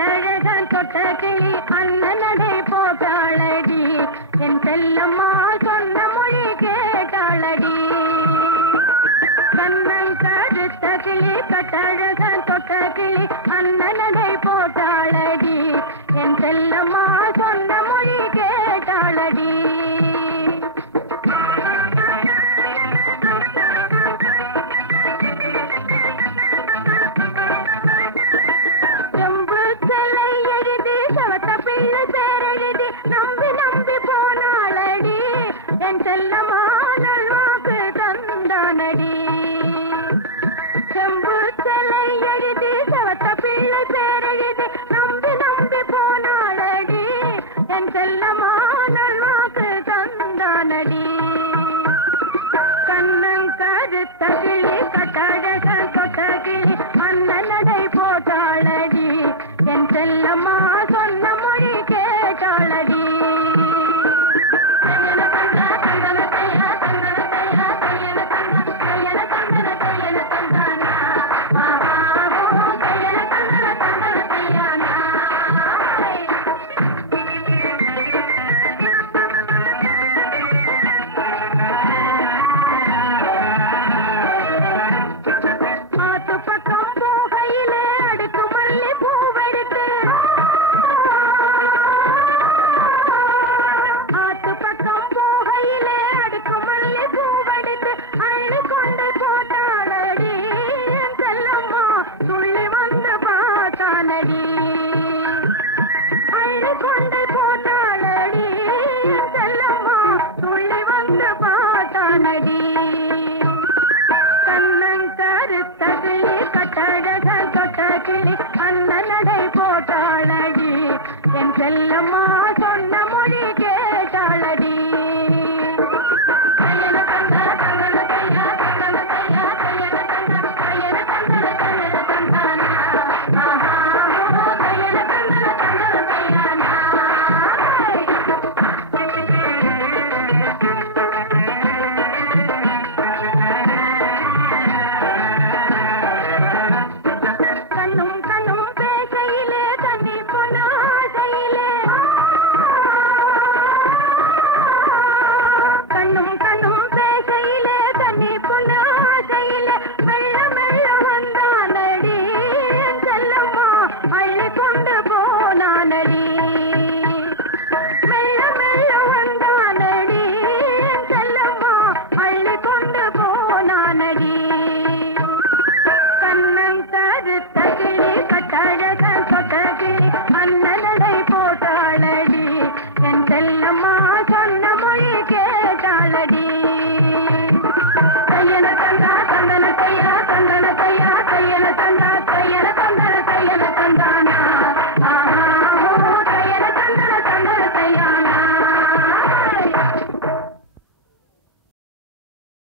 கட்டழகன் தொட்ட கிளி அண்ணனடை போட்டாளடி என் செல்லம்மா சொன்ன மொழி கேட்டாளடி கண்ணன் கருத்த கிளி கட்டழகன் தொட்ட கிளி அண்ணனடை போட்டாளடி என் செல்லம்மா சொன்ன மொழி கேட்டாளடி செம்பு சிலை எழுதி சவத்த பிள்ளை பேரெழுதி நம்பி நம்பி போனாளடி என் செல்லம்மா நல்வாக்கு தந்தானடி செம்பு சிலை எழுதி சவத்த பிள்ளை பேரெழுதி நம்பி நம்பி போனாளடி என் செல்லம்மா நல்வாக்கு தந்தானடி கண்ணன் கருத்த கிளி கட்டழகன் தொட்ட கிளி அண்ணனடை போட்டாளடி என் செல்லம்மா சொன்ன மொழி கேட்டாளடி கண்ணன் கருத்த கிளி கட்டழகன் தொட்ட கிளி அண்ணனடை போட்டாளடி என் செல்லம்மா சொன்ன மொழி கேட்டாளடி கண்ணன் கருத்த கிளி கட்டழகன்